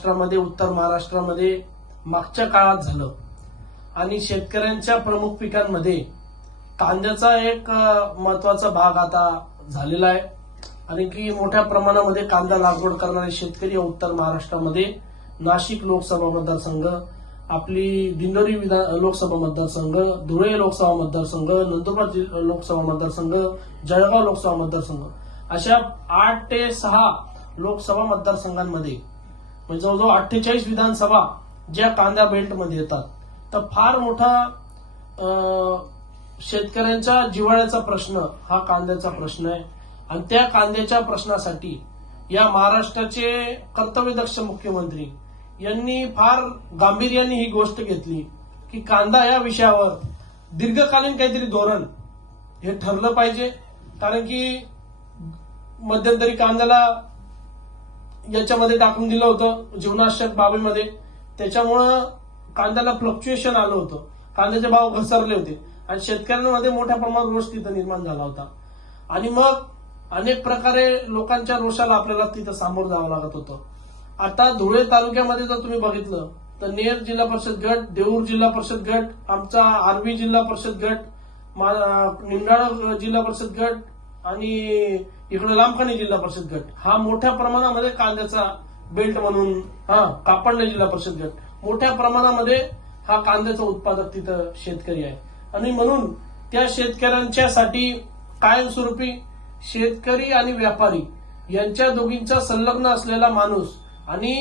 महाराष्ट्रामध्ये उत्तर महाराष्ट्रामध्ये मागच्या काळात झालं. आणि शेतकऱ्यांच्या प्रमुख पिकांमध्ये कांद्याचा एक महत्त्वाचा भाग आता झालेला आहे. आणि की मोठ्या प्रमाणामध्ये कांदा लागवड करणारे शेतकरी उत्तर महाराष्ट्रामध्ये नाशिक लोकसभा मतदारसंघ आपली दिंडोरी विधान लोकसभा मतदारसंघ धुळे लोकसभा मतदारसंघ नंदुरबार लोकसभा मतदारसंघ जळगाव लोकसभा मतदारसंघ. अशा आठ ते सहा लोकसभा मतदारसंघांमध्ये म्हणजे जवळजवळ अठ्ठेचाळीस विधानसभा ज्या कांदा बेल्टमध्ये येतात तर फार मोठा शेतकऱ्यांचा शेतकऱ्यांच्या जिव्हाळ्याचा प्रश्न हा कांद्याचा प्रश्न आहे. आणि त्या कांद्याच्या प्रश्नासाठी या महाराष्ट्राचे कर्तव्यदक्ष मुख्यमंत्री यांनी फार गांभीर्याने ही गोष्ट घेतली की कांदा या विषयावर दीर्घकालीन काहीतरी धोरण हे ठरलं पाहिजे. कारण की मध्यंतरी कांद्याला याच्यामध्ये टाकून दिलं होतं जीवनाशक बाबीमध्ये. त्याच्यामुळं कांद्याला फ्लक्च्युएशन आलं होतं. कांद्याचे भाव घसरले होते. आणि शेतकऱ्यांमध्ये मोठ्या प्रमाणात रोष तिथं निर्माण झाला होता. आणि मग अनेक प्रकारे लोकांच्या रोषाला आपल्याला तिथं सामोरं जावं लागत होतं. आता धुळे तालुक्यामध्ये जर तुम्ही बघितलं तर नेर जिल्हा परिषद गट देऊर जिल्हा परिषद गट आमचा आर्वी जिल्हा परिषद गट मा- निमडाळ जिल्हा परिषद गट आणि इकडे लांबखानी जिल्हा परिषद गट. हा मोठ्या प्रमाणामध्ये कांद्याचा बेल्ट म्हणून हा कापडणे जिल्हा परिषद गट. मोठ्या प्रमाणामध्ये हा कांद्याचा उत्पादक तिथं शेतकरी आहे. आणि म्हणून त्या शेतकऱ्यांच्यासाठी कायमस्वरूपी शेतकरी आणि व्यापारी यांच्या दोघींचा संलग्न असलेला माणूस आणि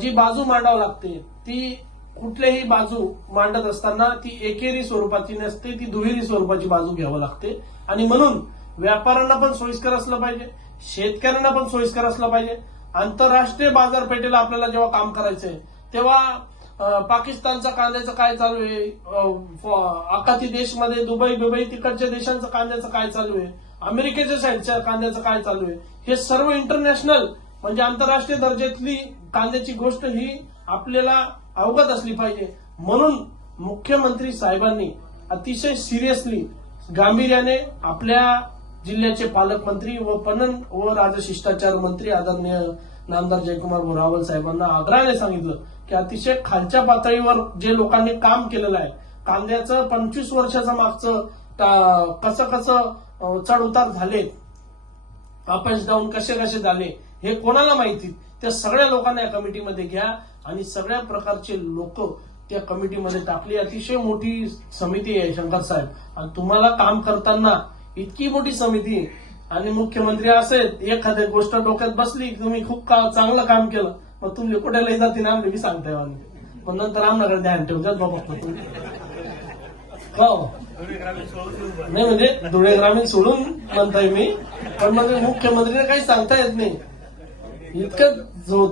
जी बाजू मांडावी लागते ती कुठल्याही बाजू मांडत असताना ती एकेरी स्वरूपाची नसते ती दुहेरी स्वरूपाची बाजू घ्यावं लागते. आणि म्हणून व्यापाऱ्यांना पण सोयीस्कर असलं पाहिजे शेतकऱ्यांना पण सोयीस्कर असलं पाहिजे. आंतरराष्ट्रीय बाजारपेठेला आपल्याला जेव्हा काम करायचंय तेव्हा पाकिस्तानचा कांद्याचं काय चालू आहे? अं, आखाती देशमध्ये दुबई दुबई तिकडच्या देशांचं कांद्याचं काय चालू आहे? अमेरिकेच्या साईडच्या कांद्याचं काय चालू आहे? हे सर्व इंटरनॅशनल म्हणजे आंतरराष्ट्रीय दर्जातली कांद्याची गोष्ट ही आपल्याला अवगत असली पाहिजे. म्हणून मुख्यमंत्री साहेबांनी अतिशय सिरियसली गांभीर्याने आपल्या जिल्ह्याचे पालकमंत्री व पणन व राजशिष्टाचार मंत्री आदरणीय नामदार जयकुमार रावल साहेबांना आग्रहाने सांगितलं की अतिशय खालच्या पातळीवर जे लोकांनी काम केलेलं आहे कांद्याचं पंचवीस वर्षाचं मागचं कसं कसं चढउतार चढ उतार झाले अप अँड डाऊन कसे कसे झाले हे कोणाला माहिती? त्या सगळ्या लोकांना या कमिटीमध्ये घ्या. आणि सगळ्या प्रकारचे लोक त्या कमिटीमध्ये टाकली. अतिशय मोठी समिती आहे शंकर साहेब. आणि तुम्हाला काम करताना इतकी मोठी समिती आहे आणि मुख्यमंत्री असेल एखादी गोष्ट डोक्यात बसली की तुम्ही खूप का- चांगलं काम केलं. मग तुम्ही कुठे जातील ना मी सांगताय पण नंतर आमच्याकडे ध्यान ठेवतात बाबा हो. नाही म्हणजे धुळे ग्रामीण सोडून म्हणताय मी. पण म्हणजे मुख्यमंत्रीने काही सांगता येत नाही. इतकं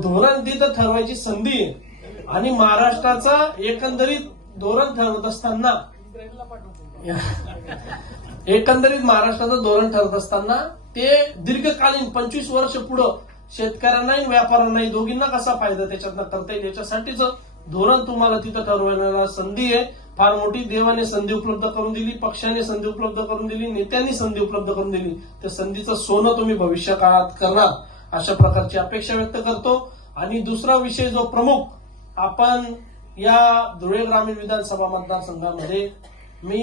धोरण तिथं ठरवायची संधी आहे आणि महाराष्ट्राचा एकंदरीत धोरण ठरवत असताना एकंदरीत महाराष्ट्राचं धोरण ठरत असताना ते दीर्घकालीन पंचवीस वर्ष पुढं शेतकऱ्यांनाही व्यापाऱ्यांनाही दोघींना कसा फायदा त्याच्यातनं करता येईल? याच्यासाठीच धोरण तुम्हाला तिथं ठरवण्याला संधी आहे. फार मोठी देवाने संधी उपलब्ध करून दिली पक्षाने संधी उपलब्ध करून दिली नेत्यांनी संधी उपलब्ध करून दिली. त्या संधीचं सोनं तुम्ही भविष्य काळात करणार. अशा प्रकारची अपेक्षा व्यक्त करतो. आणि दुसरा विषय जो प्रमुख आपण या धुळे ग्रामीण विधानसभा मतदारसंघामध्ये मी